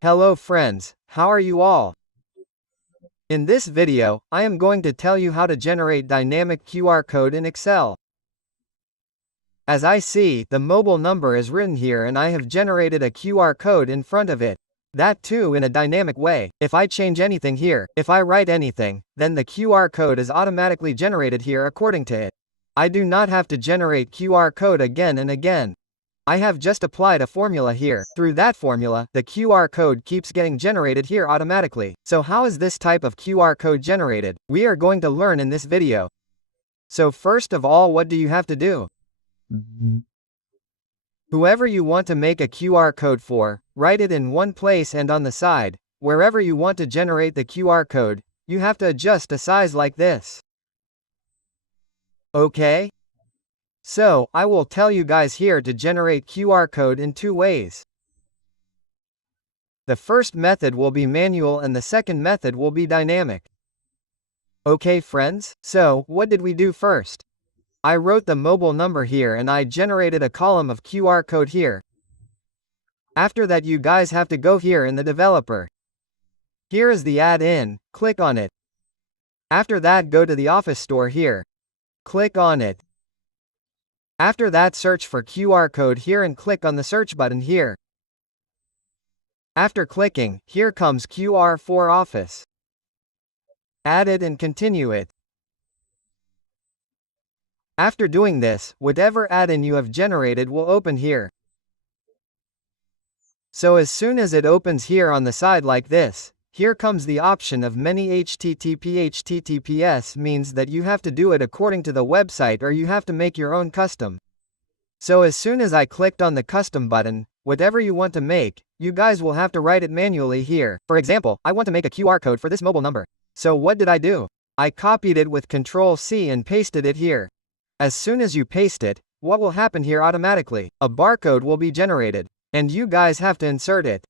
Hello friends, how are you all? In this video, I am going to tell you how to generate dynamic QR code in Excel. As I see, the mobile number is written here and I have generated a QR code in front of it. That too in a dynamic way. If I change anything here, if I write anything, then the QR code is automatically generated here according to it. I do not have to generate QR code again and again. I have just applied a formula here. Through that formula, the QR code keeps getting generated here automatically. So how is this type of QR code generated? We are going to learn in this video. So first of all, what do you have to do? Whoever you want to make a QR code for, write it in one place and on the side. Wherever you want to generate the QR code, you have to adjust a size like this. Okay? So, I will tell you guys here to generate QR code in two ways. The first method will be manual and the second method will be dynamic. Okay friends, so, what did we do first? I wrote the mobile number here and I generated a column of QR code here. After that you guys have to go here in the developer. Here is the add-in, click on it. After that go to the Office store here. Click on it. After that search for QR code here and click on the search button here. After clicking, here comes QR for Office. Add it and continue it. After doing this, whatever add-in you have generated will open here. So as soon as it opens here on the side like this, here comes the option of many HTTPS means that you have to do it according to the website or you have to make your own custom. So as soon as I clicked on the custom button, whatever you want to make, you guys will have to write it manually here. For example, I want to make a QR code for this mobile number. So what did I do? I copied it with Ctrl+C and pasted it here. As soon as you paste it, what will happen here automatically? A barcode will be generated. And you guys have to insert it.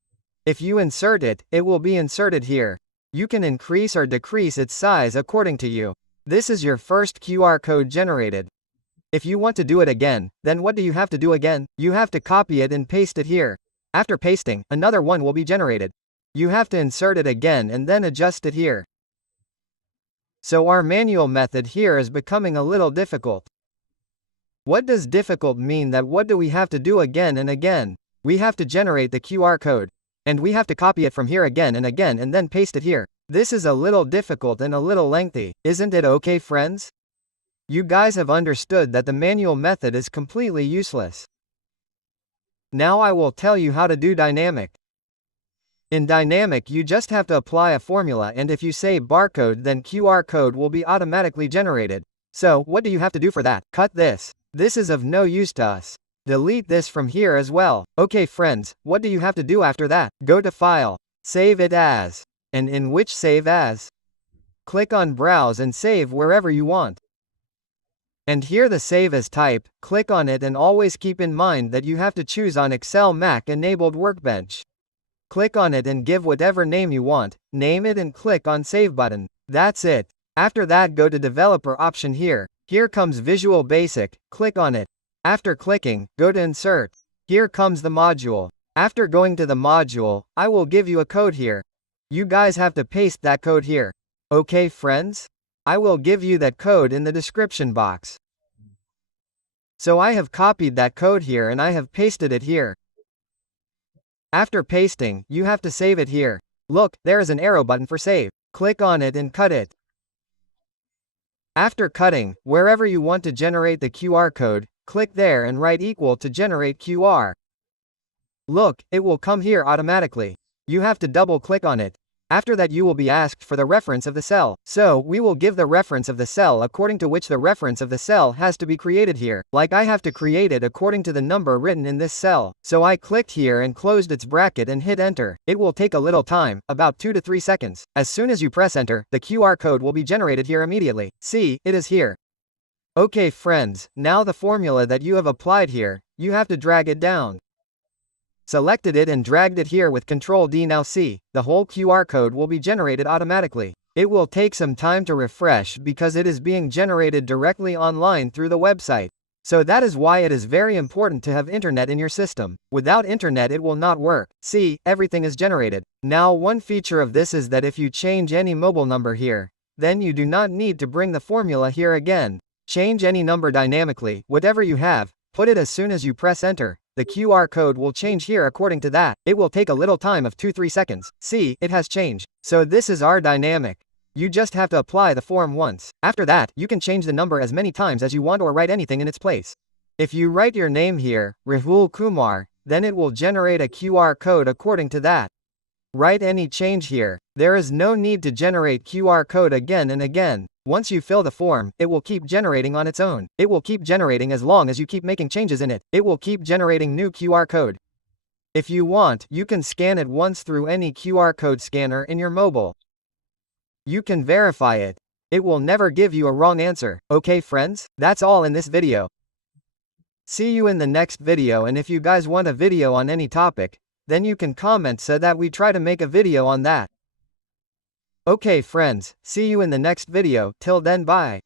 If you insert it, it will be inserted here. You can increase or decrease its size according to you. This is your first QR code generated. If you want to do it again, then what do you have to do again? You have to copy it and paste it here. After pasting, another one will be generated. You have to insert it again and then adjust it here. So our manual method here is becoming a little difficult. What does difficult mean? That what do we have to do again and again? We have to generate the QR code. And we have to copy it from here again and then paste it here. This is a little difficult and a little lengthy, isn't it okay friends? You guys have understood that the manual method is completely useless. Now I will tell you how to do dynamic. In dynamic you just have to apply a formula and if you say barcode then QR code will be automatically generated. So, what do you have to do for that? Cut this. This is of no use to us. Delete this from here as well. Okay friends, what do you have to do after that? Go to File, Save it as. And in which Save as? Click on Browse and save wherever you want. And here the Save as type, click on it and always keep in mind that you have to choose on Excel Mac enabled Workbench. Click on it and give whatever name you want, name it and click on Save button. That's it. After that go to Developer option here. Here comes Visual Basic, click on it. After clicking, go to Insert. Here comes the module. After going to the module, I will give you a code here. You guys have to paste that code here. Okay friends? I will give you that code in the description box. So I have copied that code here and I have pasted it here. After pasting, you have to save it here. Look, there is an arrow button for save. Click on it and cut it. After cutting, wherever you want to generate the QR code, click there and write equal to generate QR. Look, it will come here automatically. You have to double click on it. After that you will be asked for the reference of the cell. So, we will give the reference of the cell according to which the reference of the cell has to be created here. Like I have to create it according to the number written in this cell. So I clicked here and closed its bracket and hit enter. It will take a little time, about 2 to 3 seconds. As soon as you press enter, the QR code will be generated here immediately. See, it is here. Okay friends, now the formula that you have applied here, you have to drag it down. Selected it and dragged it here with Ctrl+D. Now see, the whole QR code will be generated automatically. It will take some time to refresh because it is being generated directly online through the website. So that is why it is very important to have internet in your system. Without internet it will not work. See, everything is generated. Now one feature of this is that if you change any mobile number here, then you do not need to bring the formula here again. Change any number dynamically, whatever you have, put it as soon as you press enter. The QR code will change here according to that. It will take a little time of 2-3 seconds. See, it has changed. So this is our dynamic. You just have to apply the form once. After that, you can change the number as many times as you want or write anything in its place. If you write your name here, Rahul Kumar, then it will generate a QR code according to that. Write any change here. There is no need to generate QR code again and again. Once you fill the form, it will keep generating on its own. It will keep generating as long as you keep making changes in it. It will keep generating new QR code. If you want, you can scan it once through any QR code scanner in your mobile. You can verify it. It will never give you a wrong answer. Okay friends, that's all in this video. See you in the next video, and if you guys want a video on any topic, then you can comment so that we try to make a video on that. Okay friends, see you in the next video. Till then, bye.